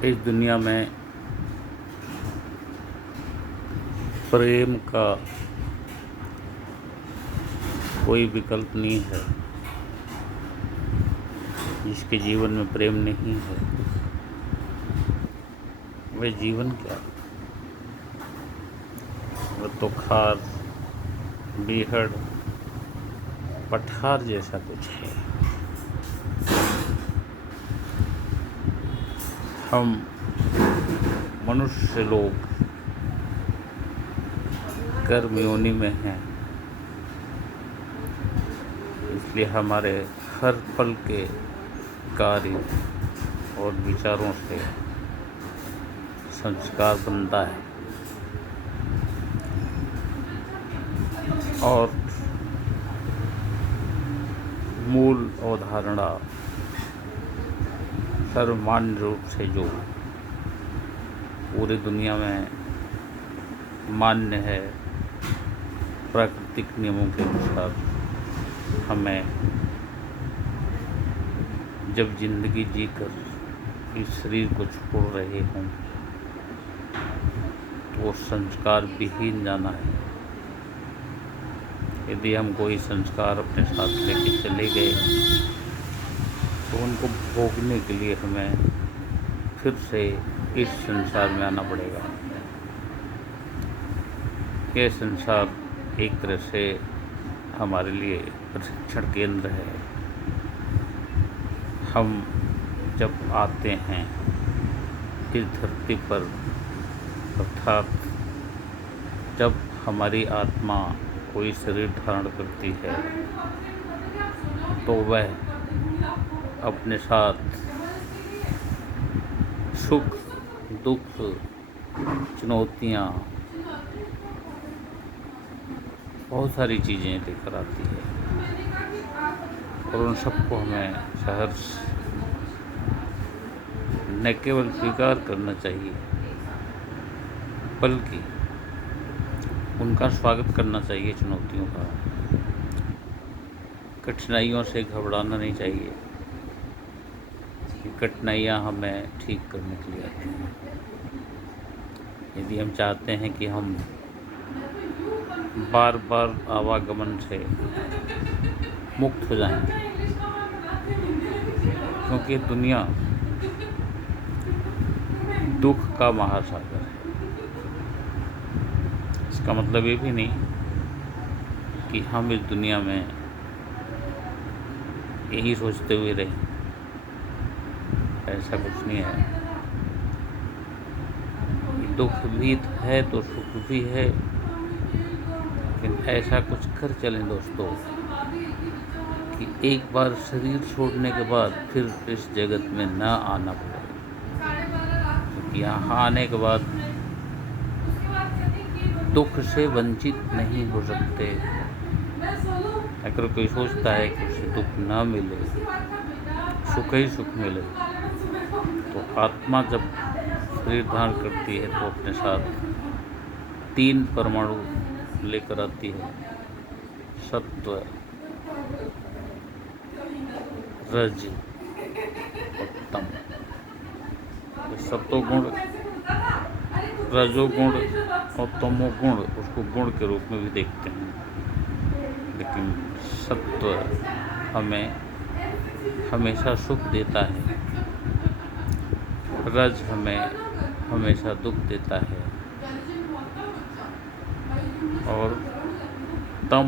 इस दुनिया में प्रेम का कोई विकल्प नहीं है। जिसके जीवन में प्रेम नहीं है वह जीवन क्या, वह तो खार बीहड़ पठार जैसा कुछ है। हम मनुष्य लोग कर्म योनि में हैं, इसलिए हमारे हर पल के कार्य और विचारों से संस्कार बनता है। और मूल अवधारणा सर्वमान्य रूप से जो पूरी दुनिया में मान्य है, प्राकृतिक नियमों के अनुसार हमें जब जिंदगी जीकर इस शरीर को छोड़ रहे हों तो वो संस्कार विहीन जाना है। यदि हम कोई संस्कार अपने साथ लेके चले गए तो उनको भोगने के लिए हमें फिर से इस संसार में आना पड़ेगा। यह संसार एक तरह से हमारे लिए प्रशिक्षण केंद्र है। हम जब आते हैं इस धरती पर, अर्थात जब हमारी आत्मा कोई शरीर धारण करती है तो वह अपने साथ सुख दुख चुनौतियाँ बहुत सारी चीज़ें लेकर आती है और उन सबको हमें सहर्ष न केवल स्वीकार करना चाहिए बल्कि उनका स्वागत करना चाहिए। चुनौतियों का, कठिनाइयों से घबराना नहीं चाहिए। कठिनाइयाँ हमें ठीक करने के लिए आती हैं। यदि हम चाहते हैं कि हम बार बार आवागमन से मुक्त हो जाएं, क्योंकि दुनिया दुख का महासागर है। इसका मतलब ये भी नहीं कि हम इस दुनिया में यही सोचते हुए रहें, ऐसा कुछ नहीं है। दुख भी है तो सुख भी है, लेकिन ऐसा कुछ कर चलें दोस्तों कि एक बार शरीर छोड़ने के बाद फिर इस जगत में ना आना पड़े। क्योंकि यहाँ आने के बाद दुख से वंचित नहीं हो सकते। अगर कोई सोचता है कि उसे दुख ना मिले, सुख ही सुख मिले, तो आत्मा जब शरीर धारण करती है तो अपने साथ 3 परमाणु लेकर आती है: सत्व, रज और तम। सत्वगुण, रजोगुण और तमोगुण उसको गुण के रूप में भी देखते हैं, लेकिन सत्व हमें हमेशा सुख देता है, रज हमें हमेशा दुख देता है और तम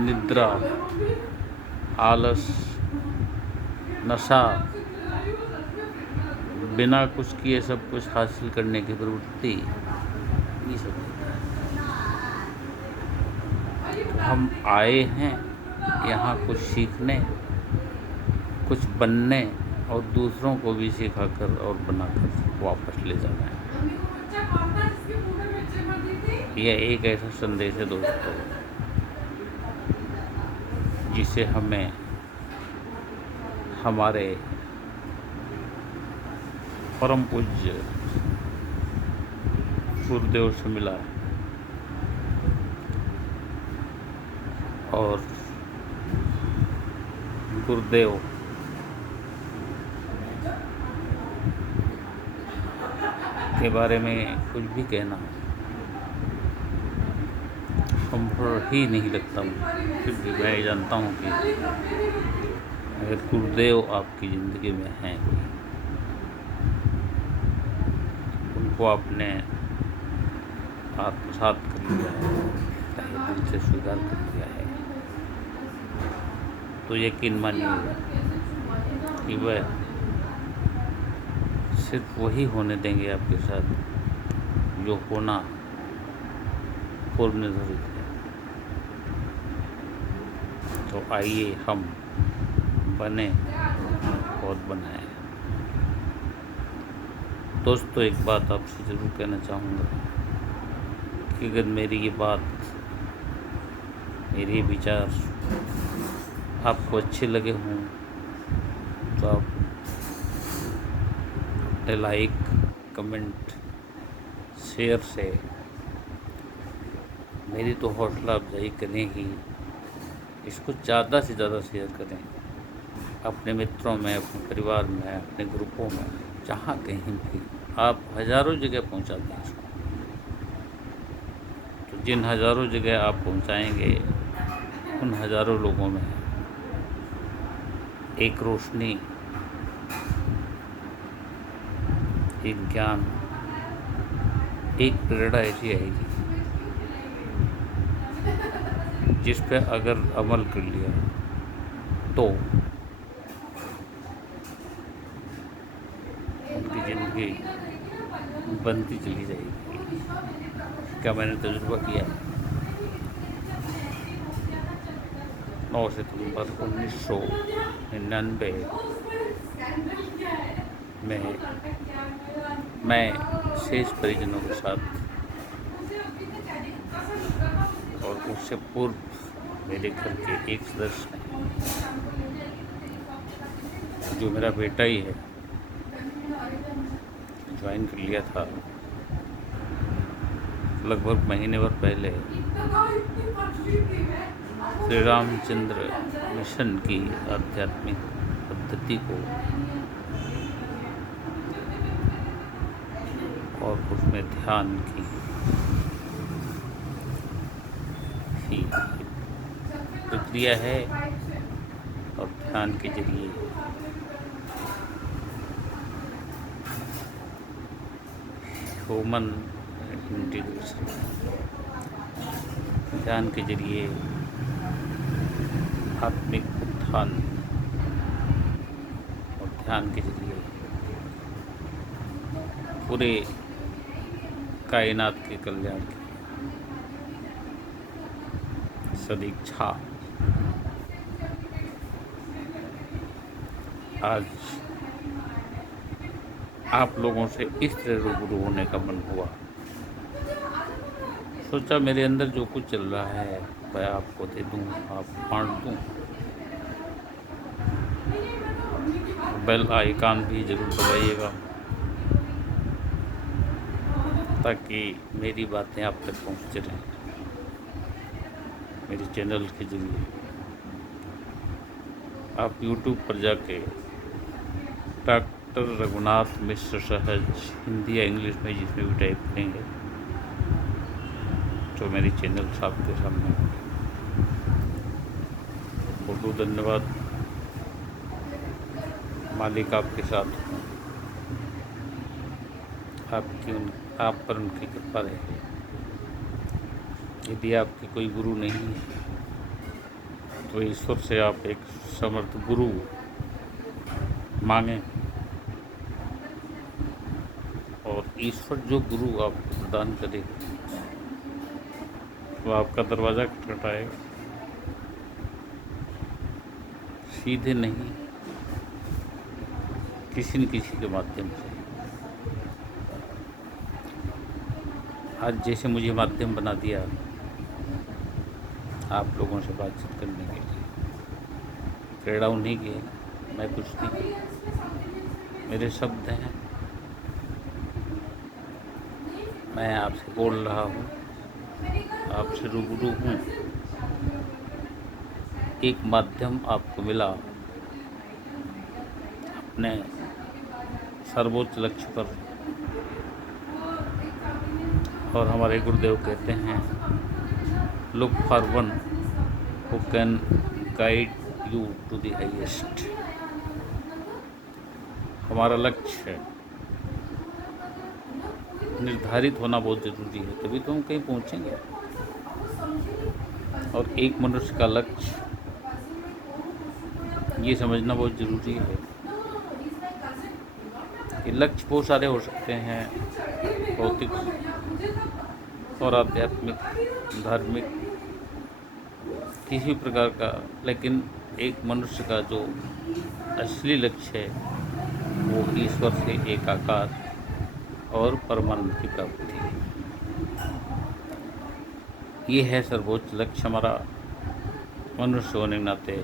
निद्रा, आलस, नशा, बिना कुछ किए सब कुछ हासिल करने की प्रवृत्ति, ये सब होता है। तो हम आए हैं यहाँ कुछ सीखने, कुछ बनने और दूसरों को भी सिखाकर और बनाकर वापस ले जाना है। यह एक ऐसा संदेश है दोस्तों जिसे हमें हमारे परम पूज्य गुरुदेव से मिला और गुरुदेव के बारे में कुछ भी कहना संभव ही नहीं लगता मुझे। फिर भी मैं जानता हूँ कि अगर गुरुदेव आपकी ज़िंदगी में हैं, उनको आपने आत्मसात कर लिया है, तहे दिल से स्वीकार कर लिया है, तो यकीन मानिए कि वह सिर्फ वही होने देंगे आपके साथ जो होना पूर्व निर्धारित है। तो आइए हम बने और बनाए। दोस्तों, एक बात आपसे ज़रूर कहना चाहूँगा कि अगर मेरी ये बात, मेरे विचार आपको अच्छे लगे हों तो आप अपने लाइक, कमेंट, शेयर से मेरी तो हौसला अफजाई करें ही। इसको ज़्यादा से ज़्यादा शेयर करें अपने मित्रों में, अपने परिवार में, अपने ग्रुपों में, जहाँ कहीं भी आप हज़ारों जगह पहुँचा दें इसको। तो जिन हज़ारों जगह आप पहुँचाएंगे उन हज़ारों लोगों में एक रोशनी, एक ज्ञान, एक प्रेरणा ऐसी आएगी जिस पे अगर अमल कर लिया तो उनकी ज़िंदगी बनती चली जाएगी। क्या मैंने तजुर्बा किया। 9 सितंबर 1999 में मैं शेष परिजनों के साथ और उससे पूर्व मेरे घर के एक सदस्य जो मेरा बेटा ही है ज्वाइन कर लिया था। लगभग महीने भर पहले श्री रामचंद्र मिशन की आध्यात्मिक पद्धति को और उसमें ध्यान की ही प्रक्रिया है और ध्यान के जरिए ह्यूमन इंटीग्रेशन, ध्यान के जरिए आत्मिक उत्थान और ध्यान के जरिए पूरे कायनात के कल्याण की सदिच्छा आज आप लोगों से इस तरह रूबरू होने का मन हुआ। सोचा मेरे अंदर जो कुछ चल रहा है वह आपको दे दूं, आप बांट दूं। बेल आइकन भी जरूर दबाइएगा ताकि मेरी बातें आप तक पहुंचते रहें मेरे चैनल के जरिए। आप YouTube पर जाके डॉक्टर रघुनाथ मिश्र सहज हिंदी या इंग्लिश में जिसमें भी टाइप करेंगे तो मेरी चैनल आपके सामने। बहुत बहुत धन्यवाद। मालिक आपके साथ, आप पर उनकी कृपा रहे। यदि आपके कोई गुरु नहीं है तो ईश्वर से आप एक समर्थ गुरु मांगें और ईश्वर जो गुरु आपको प्रदान करे वो आपका दरवाज़ा खटखटाएगा। सीधे नहीं, किसी न किसी के माध्यम से। आज जैसे मुझे माध्यम बना दिया आप लोगों से बातचीत करने के लिए, प्रेरणा उन्हीं की है, मैं कुछ नहीं। मेरे शब्द हैं, मैं आपसे बोल रहा हूँ, आपसे रूबरू हूँ। एक माध्यम आपको मिला अपने सर्वोच्च लक्ष्य पर और हमारे गुरुदेव कहते हैं, look for one who can guide you to the highest. हमारा लक्ष्य निर्धारित होना बहुत ज़रूरी है, तभी तो हम कहीं पहुँचेंगे। और एक मनुष्य का लक्ष्य ये समझना बहुत ज़रूरी है कि लक्ष्य बहुत सारे हो सकते हैं, भौतिक और आध्यात्मिक, धार्मिक, किसी प्रकार का, लेकिन एक मनुष्य का जो असली लक्ष्य है वो ईश्वर से एकाकार और परमानंद की प्राप्ति है। ये है सर्वोच्च लक्ष्य हमारा। मनुष्य होने के नाते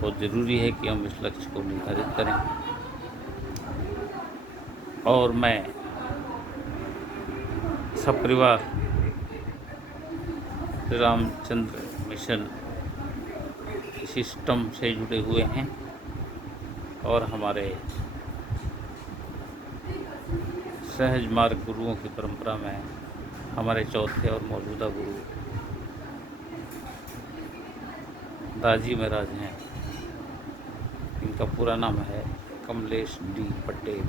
बहुत ज़रूरी है कि हम इस लक्ष्य को निर्धारित करें। और मैं सपरिवार रामचंद्र मिशन सिस्टम से जुड़े हुए हैं और हमारे सहज मार्ग गुरुओं की परंपरा में हमारे चौथे और मौजूदा गुरु दाजी महाराज हैं। इनका पूरा नाम है कमलेश डी पटेल।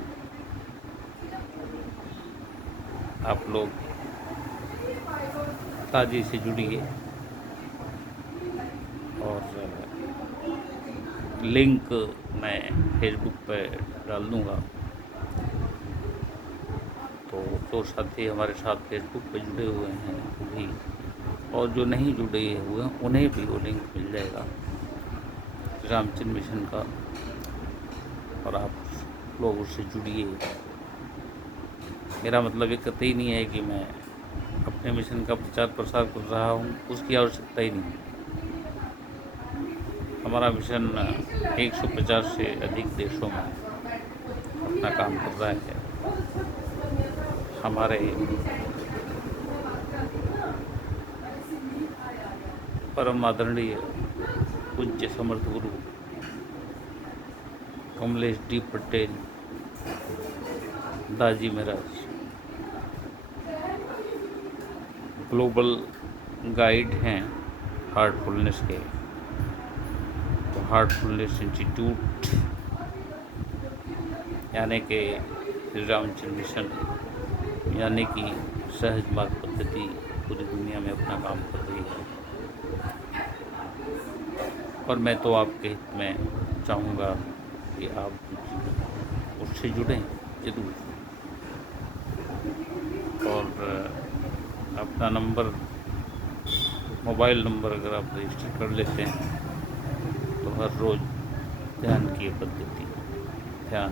आप लोग दादी से जुड़िए और लिंक मैं फेसबुक पर डाल दूँगा, तो जो साथी हमारे साथ फेसबुक पे जुड़े हुए हैं वो भी, और जो नहीं जुड़े हुए हैं उन्हें भी वो लिंक मिल जाएगा रामचंद्र मिशन का, और आप लोग उससे जुड़िए। मेरा मतलब ये कतई नहीं है कि मैं अपने मिशन का प्रचार प्रसार कर रहा हूँ, उसकी आवश्यकता ही नहीं। हमारा मिशन 150 से अधिक देशों में अपना काम कर रहा है। हमारे परम आदरणीय पूज्य समर्थ गुरु कमलेश डी पटेल दाजी महाराज ग्लोबल गाइड हैं हार्टफुलनेस के। तो हार्टफुलनेस इंस्टीट्यूट यानी कि श्री रामचंद्र मिशन यानी कि सहज मार्ग पद्धति पूरी दुनिया में अपना काम कर रही है। और मैं तो आपके हित में चाहूँगा कि आप उससे जुड़ें जरूर, और अपना नंबर, मोबाइल नंबर अगर आप रजिस्टर कर लेते हैं तो हर रोज़ ध्यान की पद्धति, ध्यान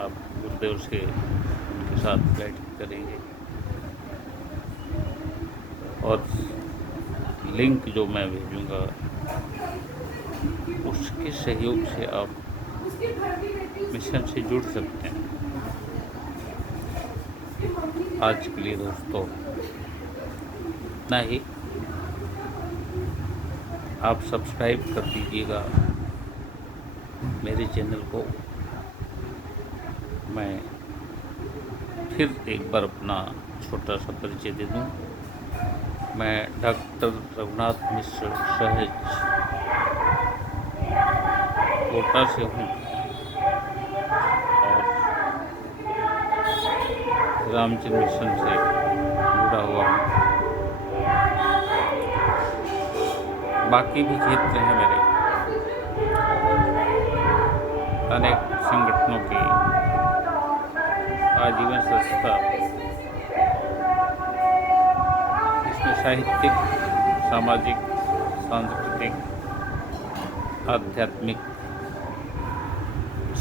आप गुरुदेव से उनके साथ बैठ करेंगे, और लिंक जो मैं भेजूँगा उसके सहयोग से आप मिशन से जुड़ सकते हैं। आज के लिए दोस्तों इतना ही। आप सब्सक्राइब कर दीजिएगा मेरे चैनल को। मैं फिर एक बार अपना छोटा सा परिचय दे दूं। मैं डॉक्टर रघुनाथ मिश्र सहज कोटा से हूँ और रामचंद्र मिशन से जुड़ा हुआ हूँ। बाकी भी क्षेत्र हैं मेरे, अनेक संगठनों की आजीवन संस्था, इसमें साहित्यिक, सामाजिक, सांस्कृतिक, आध्यात्मिक,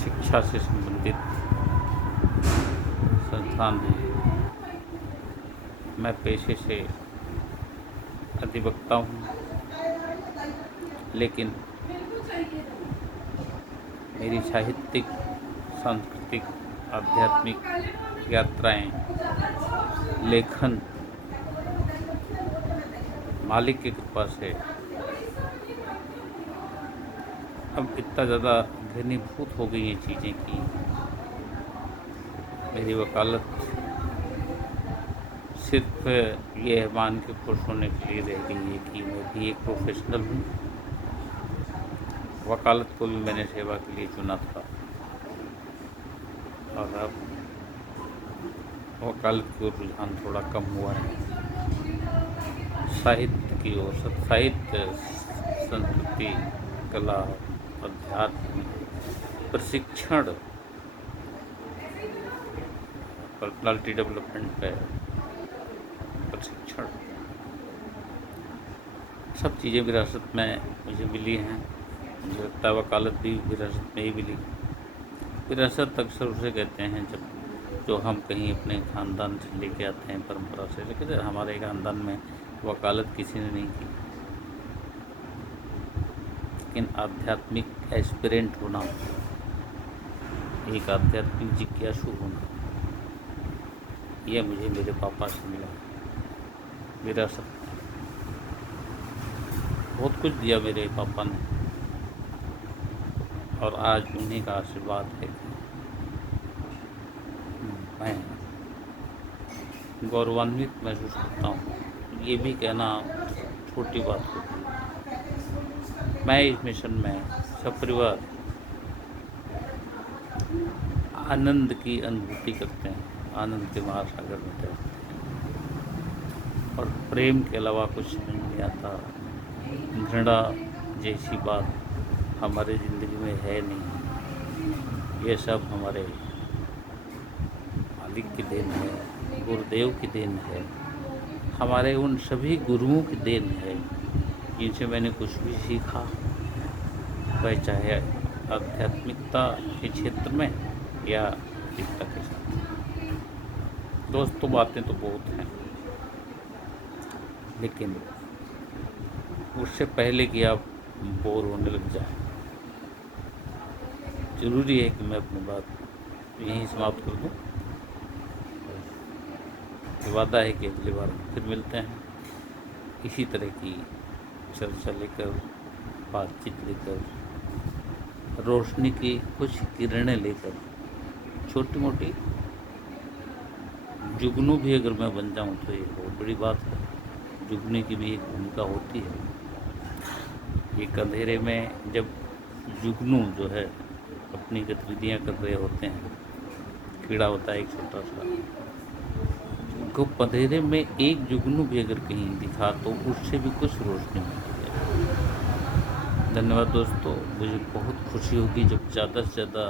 शिक्षा से संबंधित संस्थान हैं। मैं पेशे से अधिवक्ता हूँ, लेकिन मेरी साहित्यिक, सांस्कृतिक, आध्यात्मिक यात्राएं, लेखन मालिक की कृपा से अब इतना ज़्यादा घनीभूत हो गई ये चीज़ें कि मेरी वकालत सिर्फ ये मान के खुश होने के लिए रह गई है कि मैं भी एक प्रोफेशनल हूँ। वकालत को भी मैंने सेवा के लिए चुना था और अब वकालत की ओर रुझान थोड़ा कम हुआ है। साहित्य की ओर, साहित्य, संस्कृति, कला, अध्यात्म, प्रशिक्षण, पर्सनालिटी डेवलपमेंट पे प्रशिक्षण, सब चीज़ें विरासत में मुझे मिली हैं। मुझे लगता है वकालत भी विरासत में ही मिली। विरासत अक्सर उसे कहते हैं जब जो हम कहीं अपने ख़ानदान से लेके आते हैं, परंपरा से। लेकिन हमारे ख़ानदान में वकालत किसी ने नहीं की, लेकिन आध्यात्मिक एस्पिरेंट होना, एक आध्यात्मिक जिज्ञासु होना, यह मुझे मेरे पापा से मिला। विरासत बहुत कुछ दिया मेरे पापा ने और आज उन्हीं का आशीर्वाद है कि मैं गौरवान्वित महसूस करता हूँ। ये भी कहना छोटी बात होगी। मैं इस मिशन में सपरिवार आनंद की अनुभूति करते हैं, आनंद के महासागर में तैरते हैं और प्रेम के अलावा कुछ नहीं आता। घृणा जैसी बात हमारे ज़िंदगी में है नहीं। ये सब हमारे मालिक की देन है, गुरुदेव की देन है, हमारे उन सभी गुरुओं की देन है जिनसे मैंने कुछ भी सीखा, वह चाहे आध्यात्मिकता के क्षेत्र में या एकता के साथ। दोस्तों, बातें तो बहुत हैं, लेकिन उससे पहले कि आप बोर होने लग जाए, ज़रूरी है कि मैं अपनी बात यहीं समाप्त कर दूं। वादा है कि अगली बार फिर मिलते हैं इसी तरह की चर्चा लेकर, बातचीत लेकर, रोशनी की कुछ किरणें लेकर। छोटी मोटी जुगनू भी अगर मैं बन जाऊं तो ये बहुत बड़ी बात है। जुगनी की भी एक भूमिका होती है। एक अंधेरे में जब जुगनू जो है अपनी गतिविधियां कर रहे होते हैं, कीड़ा होता है एक छोटा सा, तो अंधेरे में एक जुगनू भी अगर कहीं दिखा तो उससे भी कुछ रोशनी मिलती है। धन्यवाद दोस्तों। मुझे बहुत खुशी होगी जब ज़्यादा से ज़्यादा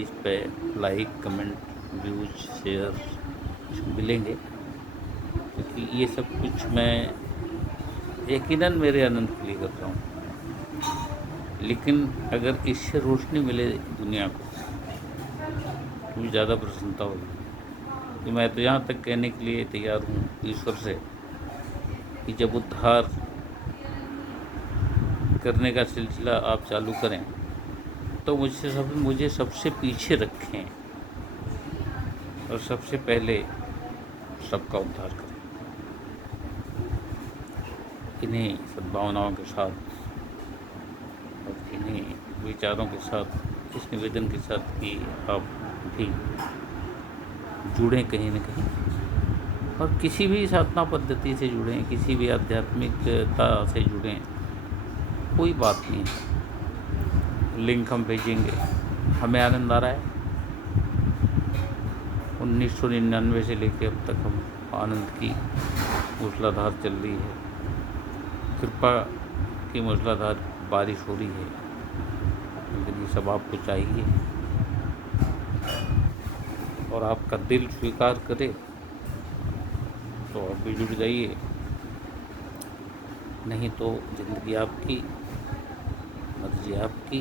इस पे लाइक, कमेंट, व्यूज, शेयर मिलेंगे, क्योंकि ये सब कुछ मैं यकीनन मेरे आनंद के लिए कर रहा हूँ। लेकिन अगर इससे रोशनी मिले दुनिया को तो मुझे ज़्यादा प्रसन्नता होगी। कि मैं तो यहाँ तक कहने के लिए तैयार हूँ ईश्वर से कि जब उद्धार करने का सिलसिला आप चालू करें तो मुझे सबसे पीछे रखें और सबसे पहले सबका उद्धार करें। इन्हीं सद्भावनाओं के साथ और इन्हीं विचारों के साथ, इस निवेदन के साथ कि आप भी जुड़ें कहीं न कहीं और किसी भी साधना पद्धति से जुड़ें, किसी भी आध्यात्मिकता से जुड़ें, कोई बात नहीं है। लिंक हम भेजेंगे। हमें आनंद आ रहा है। 1999 से लेकर अब तक हम आनंद की मूसलाधार चल रही है। कृपा की मूसलाधार बारिश हो रही है, लेकिन ये सब आपको चाहिए और आपका दिल स्वीकार करे तो आप भी जुड़ जाइए। नहीं तो ज़िंदगी आपकी, मर्जी आपकी।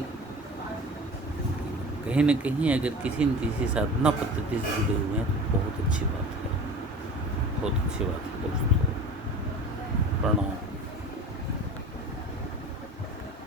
कहीं न कहीं अगर किसी न किसी साधना पद्धति से जुड़े हुए हैं तो बहुत अच्छी बात है, बहुत अच्छी बात है दोस्तों। प्रणाम।